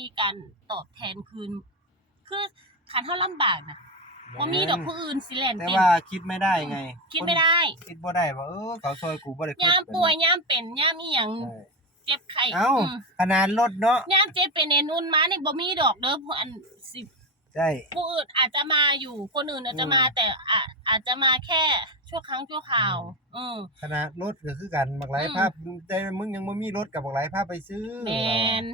มีการตอบแทนคืน คือคันเท่าลำบากนะว่ามีดอกผู้อื่นสิแลนแต่เต็มว่าคิดไม่ได้ไงคิดไม่ได้คนคิดบ่ได้ว่าเออเขาซอยกูบ่ได้คิดยามป่วยยามเป็นยามอีหยังใช่ เจ็บไข้เอ้าอืมขนาดรถเนาะยามเจ็บเป็นเอ็นอุ่นมานี่บ่มีดอกเด้อผู้อันสิ ใช่ ผู้อื่นอาจจะมาอยู่คนอื่นอาจจะมาอืมแต่อาอาจจะมาแค่ชั่วครั้งชั่วคราวเออ ขนาดรถก็คือกันบักหลายอืม ภาพแต่มึงยังบ่มีรถกับบักหลายภาพไปซื้อแมน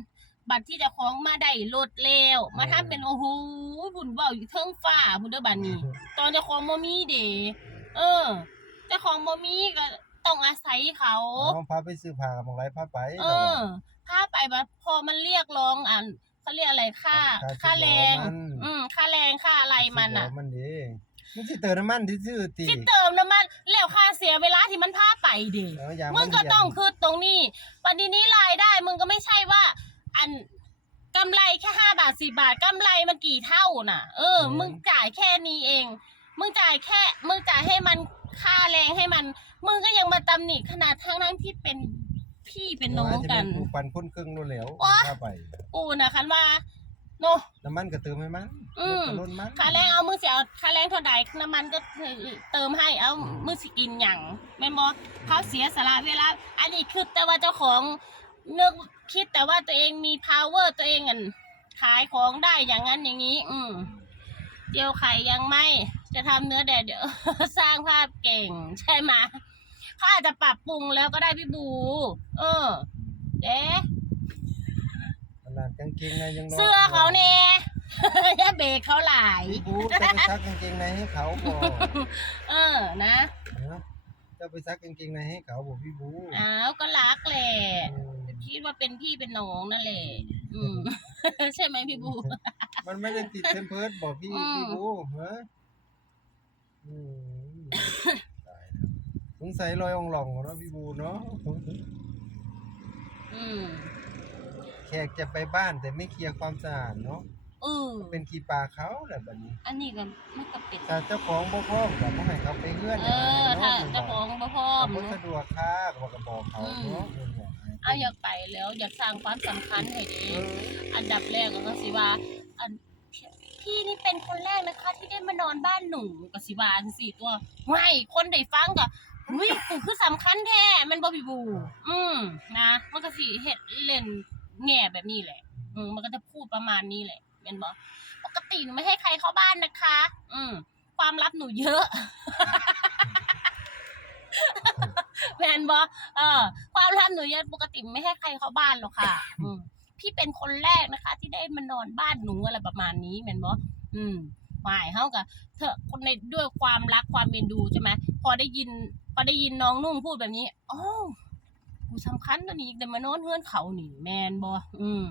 บัตรที่เจะคล้าของมาได้ลดเร็วมาทำเป็นโอ้โหบุญเบาอยู่เทิงฟ้าบุญเด้อบัดนี้ ตอนเจ้าของบ่มีเดเออเจ้าของบ่มีก็ต้องอาศัยเขาเอาพาไปซื้อผ้ากับบักหลายภาพไป เออพาไปแบบพอมันเรียกร้องอะเขาเรียกอะไรค่า ค่าแรง อืมค่าแรงค่าอะไรมันอะสิบล้มันดีมันสิเติมน้ำมันที่ซื้อติที่เติมน้ำมันแล้วค่าเสียเวลาที่มันพาไปเดเอออย่างมึงก็ต้องคือตรงนี้วันนี้นี้รายได้มึงก็ไม่ใช่ว่า อันกำไรแค่ห้าบาทสิบาทกำไรมันกี่เท่าน่ะ เออ มึงจ่ายแค่นี้เอง มึงจ่ายแค่ มึงจ่ายให้มันค่าแรงให้มัน มึงก็ยังมาตำหนิขนาดทั้งทั้งๆที่เป็นพี่เป็นน้องกันกูปันคนครึ่งนู่นแล้วโอ๊ยพาไปกูนะคันว่าโนน้ำมันก็เติมให้มันอืมรถก็ลดมันค่าแรงเอามือเสียเอาค่าแรงเท่าใดน้ำมันก็เติมให้เอามือสิกินหยังแม่นบอเขาเสียสละเวลาอันนี้คือแต่ว่าเจ้าของ นึกคิดแต่ว่าตัวเองมี power ตัวเองอันขายของได้อย่างนั้นอย่างนี้ อืมเจียวไข่ยังไม่ จะทำเนื้อแดดเดี๋ยวสร้างภาพเก่ง ใช่ไหมเขาอาจจะปรับปรุงแล้วก็ได้พี่บู เออเด้ขนาดกางเกงในยังรเสื้อเขาเนี่ยอย่าเบรกเขาหลายพี่บูจะไปซักกางเกงในให้เขาบ่เออนะฮะจะไปซักกางเกงในให้เขาบ่พี่บูอ้าวก็รักแหละอืม คิดว่าเป็นพี่เป็นน้องนั่นแหละ อืม ใช่ไหมพี่บู มันไม่ได้ติดเทมเพิร์ดบอกพี่อืม พี่บูฮะอืมตายแล้วสงสัยรอยองหล่องเนาะพี่บูเนาะอืมแขกจะไปบ้านแต่ไม่เคลียร์ความสะอาดเนาะเออเป็นขี้ปลาเขาแหละแบบนี้อันนี้ก็ไม่กระเป็ดถ้าเจ้าของบ่พร้อมก็บ่ให้เขาไปเฮือนเออ ถ้าเจ้าของบ่พร้อมบ่สะดวกค่ะก็บอกก็บอกเขาเนาะเอ อเนี่ยเอาอยากไปแล้วอยากสร้างความสำคัญให้ดีเอออันดับแรกก็สิว่าอันพี่นี่เป็นคนแรกนะคะที่ได้มานอนบ้านหนูก็สิว่าจังซี่ตัวไม่คนได้ฟังก็อุ้ยกูคือสำคัญแท้แมันบ่พี่บู อืมนะมันก็สิเฮ็ดเล่นแง่แบบนี้แหละอืมมันก็จะพูดประมาณนี้แหละเป็นบ่ปกติหนูไม่ให้ใครเข้าบ้านนะคะ อืมความลับหนูเยอะ แมนบอเออ ความลับหนูเยอะปกติไม่ให้ใครเข้าบ้านหรอกค่ะ อืมพี่เป็นคนแรกนะคะ ที่ได้มานอนบ้านหนูอะไรประมาณนี้แมนบออืมหมายเขากับเธอคนในด้วยความรักความเมนดูใช่ไหมพอได้ยิน พอได้ยินน้องนุ่งพูดแบบนี้อ๋อกูสำคัญตัวนี้แต่มานอนเฮือนเขานี่แมนบออืม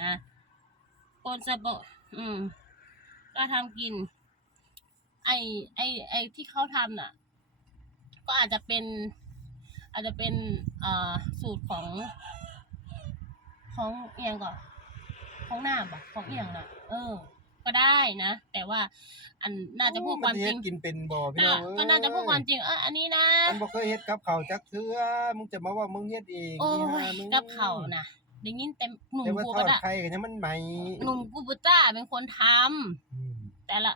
นะคนสะบอืม ก็ทำกิน ไอไอไอที่เขาทำน่ะ ก็อาจจะเป็น อาจจะเป็นเอ่อสูตรของ ของเอียงก่อนของหน้าบ่ของเอียงน่ะเออ ก็ได้นะ แต่ว่า อันน่าจะพูดความจริงนสิเฮ็ดกินเป็นบ่พี่น้น่าองเอ้ยก็น่าจะพูดความจริงเอออันนี้นะมันบ่เคยเฮ็ดกับข้าวจักเทื่อมึงจะมาว่ามึงเฮ็ดเองโอ้นี่ฮะยมึงกับเขานะได้ยินแต่หนุ่มแต่ว่ากูทอก็ดได้ไข่ก็ยังมันใหม่หนุ่มกูบุต้าเป็นคนทำอืมแต่ละ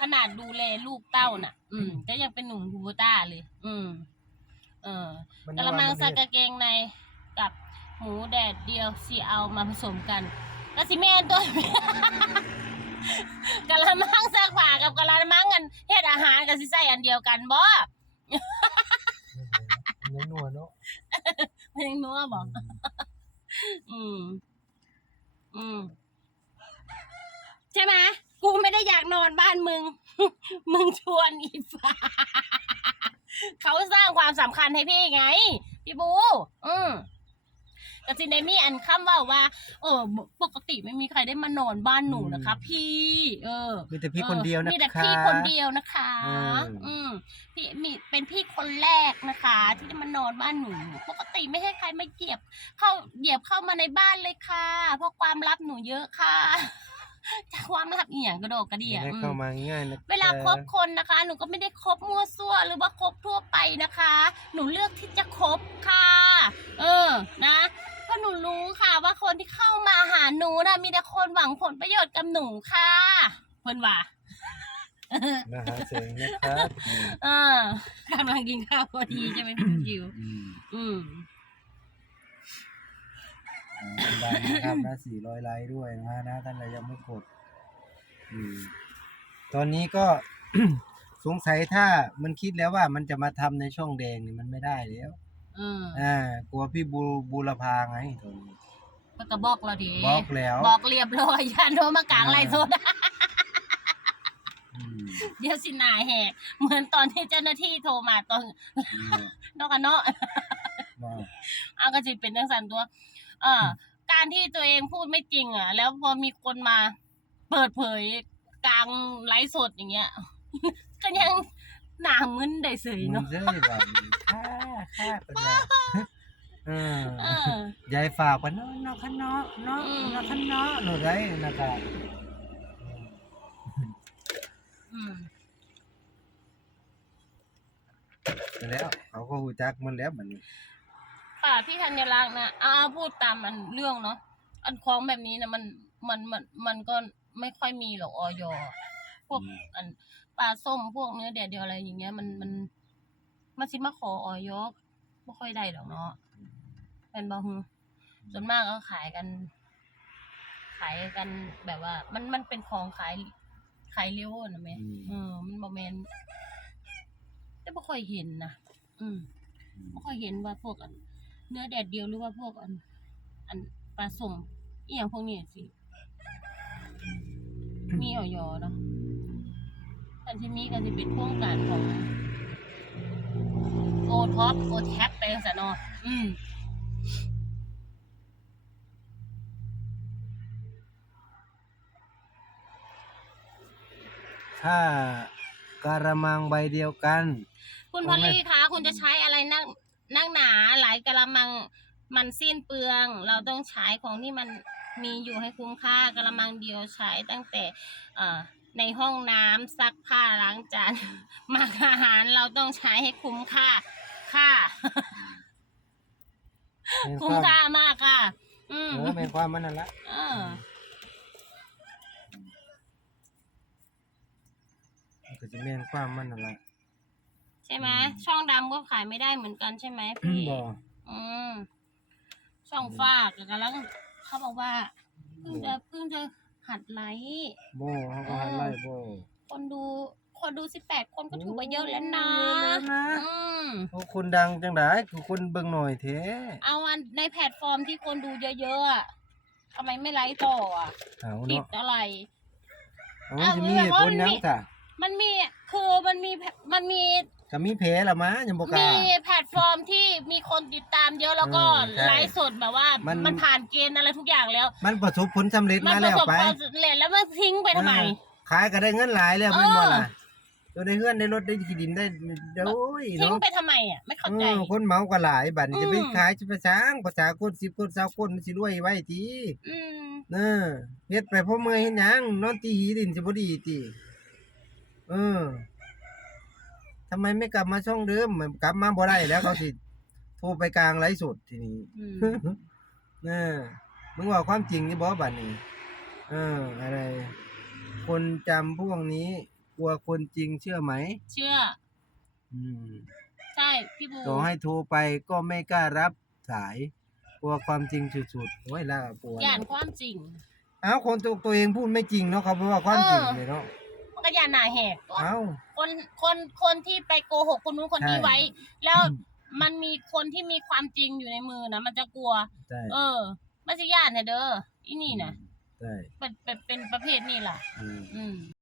ขนาดดูแลลูกเต้าน่ะ อืมก็ยังเป็นหนุ่มกูบุต้าเลย อืมเออมันกระมังว่าใส่นกางเกงในกับหมูแดดเดียวสีเอามาผสมกันกะสิแม่นตัวกะละมังซักผ้ากับกะละมังกันเฮ็ดอาหารกะสิใส่อันเดียวกันบ่เนื้อนัวเนาะเพลงนัวบอกอืม อืม ใช่ไหมกูไม่ได้อยากนอนบ้านมึง มึงชวนอีฟ้าเขาสร้าง ความสำคัญให้พี่ไง พี่บู อืมแต่สิได้มีอันคำว่าว่า เออ ปกติไม่มีใครได้มานอนบ้านหนูนะคะ พี่ เออ มีแต่พี่คนเดียวนะมีแต่คะพี่คนเดียวนะคะอืมอืมพี่มีเป็นพี่คนแรกนะคะ ที่ได้มานอนบ้านหนู ปกติไม่ให้ใครมาเหยียบ เข้าเหยียบเข้ามาในบ้านเลยค่ะ เพราะความลับหนูเยอะค่ะ จากความลับอีหยังกระโดดกระเดี่ยไม่ได้อืมเข้ามาง่ายๆนะเวลาคบคนนะคะ หนูก็ไม่ได้คบมั่วซั่วหรือว่าคบทั่วไปนะคะ หนูเลือกที่จะคบค่ะ เออนะก็หนูรู้ค่ะว่าคนที่เข้ามาหาหนูนะมีแต่คนหวังผลประโยชน์กับหนูค่ะเพิ่นว่า นะฮะเสียงนะครับอืมเออกำลังกินข้าวพอดีใช่ไหมพี่จิว อืม อืม อ่าดังนะครับนะสี่ร้อยไลค์ด้วยนะฮะนะท่านใดยังไม่กดอืมตอนนี้ก็ สงสัยถ้ามันคิดแล้วว่ามันจะมาทำในช่องแดงนี่มันไม่ได้แล้วเอออ่ากลัวพี่บูบูรพาไงตอนนี้มันก็บอกเราดิบล็อกแล้วบอกเรียบร้อยยันโดนมากลางไล่โซดอืมเดี๋ยวสินายแหกเหมือนตอนที่เจ้าหน้าที่โทรมาตอนเนี่ยนอกกันเนาะ ว่าเอาก็จะเป็นจังสันตัว เออ การที่ตัวเองพูดไม่จริง อะ แล้วพอมีคนมาเปิดเผยกลางไลฟ์สดอย่างเงี้ย ก็ยังหนามึนได้เสยมึงเนาะเจ้ยแบบนี้ค่าค่าเป็นแบบเออเออยายฝากว่าเนาะเนาะคันเนาะเนาะอืมเนาะคันเนาะหนูได้นะครับอืมไปแล้ว เขาก็หูจักมันแล้วมันนี้ ป่าพี่ธัญรักษ์นะเอาเอาพูดตามมันเรื่องเนาะอันคล้องแบบนี้นะมันมันมันมันก็ไม่ค่อยมีหรอกออยพวกอันปลาส้มพวกเนื้อแดดเดียวอะไรอย่างเงี้ย มันมันมันสิมาขอออยไม่ค่อยได้หรอกเนาะเป็นบอฮึส่วนมากก็ขายกัน ขายกันแบบว่า มันมันเป็นของขายขายเร็วอะนะแม่อืมเออมันบอแมนแต่ไม่ค่อยเห็นนะอืมไม่ค่อยเห็นว่าพวกอัน เนื้อแดดเดียวหรือว่าพวกอัน อันปลาส้มอีอย่างพวกนี้สิ มีออยเนาะอันที่มีก็จะเป็นโครงการของโอท็อปโอแท็บไปซะเนาะอืมถ้าการะมังใบเดียวกัน คุณพอลลี่คะคุณจะใช้อะไรนัก นักหนาหลายกะละมังมันสิ้นเปลือง เราต้องใช้ของที่มันมีอยู่ให้คุ้มค่ากะละมังเดียวใช้ตั้งแต่เอ่อในห้องน้ำซักผ้าล้างจานหมักอาหารเราต้องใช้ให้คุ้มค่าค่าเป็นคุ้มความค่ามากค่ะ อืมเออเป็นความมันนั่นละเออก็จะเป็นความมันนั่นละ ใช่ไหมช่องดำก็ขายไม่ได้เหมือนกันใช่ไหมพี่บ่อืมช่องฝากกำลังเขาบอกว่าเพิ่งจะเพิ่งจะหัดไลฟ์บ่เขาก็หันไล่บ่คนดูคนดูสิบแปดคนก็ถือว่าเยอะแล้วนะเยอะแล้วนะอืมโอ้คนดังจังไดคือคนเบิ่งหน่อยแท้เอาอันในแพลตฟอร์มที่คนดูเยอะๆอะทำไมไม่ไลฟ์ต่ออะเอาติดเนาะอะไร เอามันสิมีเหตุผลหยังจ้ะมันมีคือมันมีมันมี ก็มีแผลละมายังบ่กล้า มีแพลตฟอร์มที่มีคนติดตามเยอะแล้วก็เออใช่ไลฟ์สดแบบว่ามัน มันผ่านเกณฑ์อะไรทุกอย่างแล้ว มันประสบผลสำเร็จมันมาปแล้ระวสบไปความสำเร็จแล้วมันทิ้งไปทำไม เออขายก็ได้เงินหลายแล้วเออแม่นบ่ล่ะตัวได้เฮือนได้รถได้ที่ดินได้เดี๋ยวโอ้ยทิ้งเนาะไปทำไมอะไม่เข้าเอใจอคนเมาก็หลายบัดนี้จะไปอืม ขายจะไปสร้างภาษาคน10คน20คนมันสิรวยไว้ติอืมเออเฮ็ดไปเพราะเมื่อยเฮ็ดหยังนอนตีหีดินสิบ่ดีติเออ ทำไมไม่กลับมาช่องเดิมมันกลับมาบ่ได้แล้วเขาสิโทรไปกลางไลฟ์สดทีนี้ อืม เออมึงว่าความจริงนี่บ่บัดนี้ เออ อะไร คนจำพวกนี้ กลัวคนจริงเชื่อไหม เชื่อ อืมใช่ พี่บูต่อให้โทรไปก็ไม่กล้ารับสาย กลัวความจริงสุดๆโอ้ยล่ะปวดย่านความจริง เอ้าคนตัวตัวเองพูดไม่จริงเนาะเขาบอกว่าความจริงเลยเนาะ มันก็ย่านหนาแหกเอ้า คนคนคนที่ไปโกหกคนนู้นคนนี้ใช่ ไว้ แล้วมันมีคนที่มีความจริงอยู่ในมือนะมันจะกลัว ใช่เออมันจะย่านเนี่ยเด้ออีนี่นะใช่เป็นเป็นเป็นประเภทนี่ล่ะ อืม อืม